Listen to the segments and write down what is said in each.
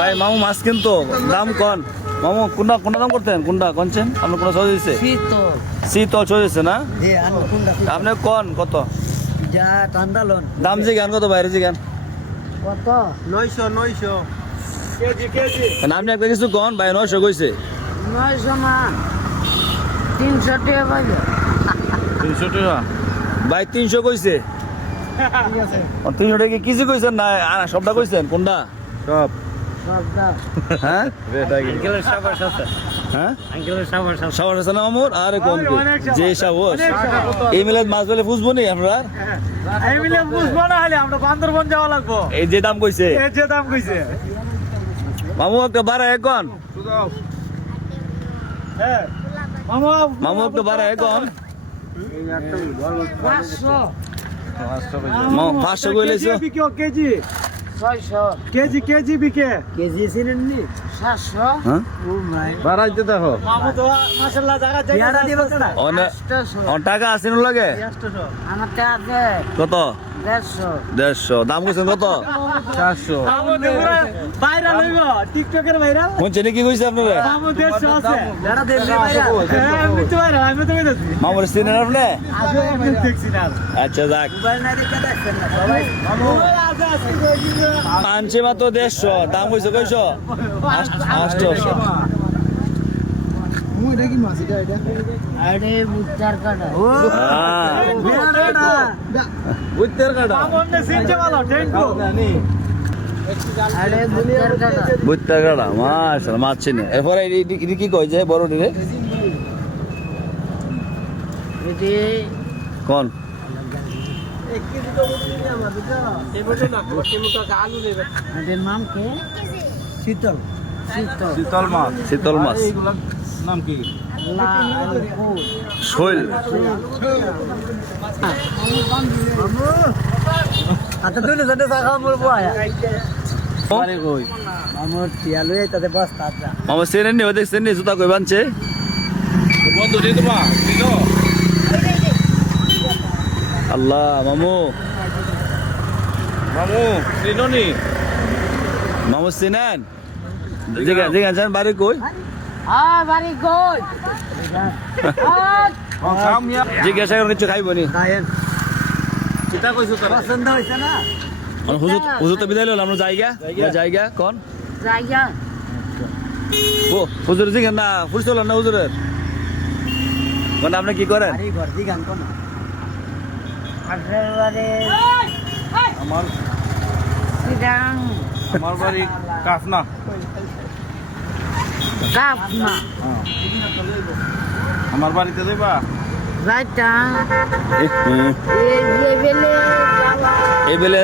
ভাই মামু মাছ কিন্তু দাম কন। মামু কোনটা কোনটা দাম করতেন? কোনটা কনছেন? আপনার কোনটা সহজ হয়েছে শীতল। শীতল সহজ হয়েছে না? আপনি কন কত? যা দাম যে জ্ঞান কত বাইরে যে জ্ঞান কত? নয়শো নয়শো। আপনি একটা কিছু কন ভাই নয়শো কইছে। নয়শো মান। তিনশো টাকা পাইবে। তিনশো টাকা? ভাই তিনশো কইছে। ও, তিনশো টাকা কি কিছু কইছেন? না আ, সবটা কইছেন? কোনটা সব। হ্যাঁ? আঙ্কেলের সাবাস আছে। হ্যাঁ? সাবাস আছে। না মামুর আরে কোন কি? অনেক সাবাস। যে সাবাস। এই মিলে মাছ বলে বুঝব নি আমরা? এই মিলে বুঝব না হলে আমরা বান্দরবন যাওয়া লাগবো। এই যে দাম কইছে। এর যে দাম কইছে। মামু একটা বাড়া এখন। হ্যাঁ। মামু একটা বাড়া এখন। পাঁচশো। পাঁচশো কইলেছো কেজি। ছয়শো। কেজি কেজি বিকে? কেজি সাতশো। হ্যাঁ? বাড়াইতে দেখো। টাকা আছে লাগে? আমার টাকা কত? দেড়শো। দেড়শো। দাম কইছেন কত? চারশো। মামু তো পুরা ভাইরাল হইব। টিকটকের ভাইরাল কোন চেনে কি কইছে আপনারা? মামু দেড়শো আছে। যারা দেখবে ভাইরা আমি তো ভাইরাল আমি তো কইতাছি। মামুর চিনেন আপনি? আগে একদিন দেখছি না। আচ্ছা যাক। মোবাইল না দেখে দেখছেন না সবাই। আছে আছে আনছে মাত্র দেড়শো দাম বুঝতে গাড়া মাশাল মাছ চিনে এরপরে কি কই যে বড় ডিরে কোন? শীতল। শীতল। শীতল মাছ। শীতল মাছ। নাম কি? শৈল। আচ্ছা তুই সাথে শাখা বলব আয়া। আরে কই আমার টিয়ালু তাতে দেখছেন জুতা কই বানছে? বন্ধু দিয়ে তোমা দিল। আল্লাহ মামু। মামু চিননি? মামু চিনেন? জিগা জিগা জান বাড়ি কই? আ বাড়ি কই? জিজ্ঞাসা করে কিছু খাইব নি? দায়েন কইছো তোরা? পছন্দ হইছে না? হুজুর হুজুর তো বিদায় লইলাম আমরা জায়গা জায়গা কোন? জায়গা ও হুজুর জিগা না না হুজুরের? কোন আপনি কি করেন বাড়ি ঘর দি গান কোন আঠারো বারে আমার সিরাং আমার বাড়ি কাফনা। কাপ আমার বাড়িতে যাইবা। এই বেলে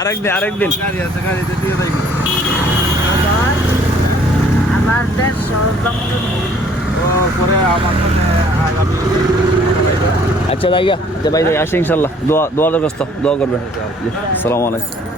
আরেকদিন আরেকদিন গাড়ি আছে গাড়িতে দিয়ে আমার পরে আমার সাথে আগামী আচ্ছা জায়গা ভাই আসি ইনশাল্লাহ। দোয়া দোয়া দরখাস্ত দোয়া করবেন। জি, আসসালামু আলাইকুম।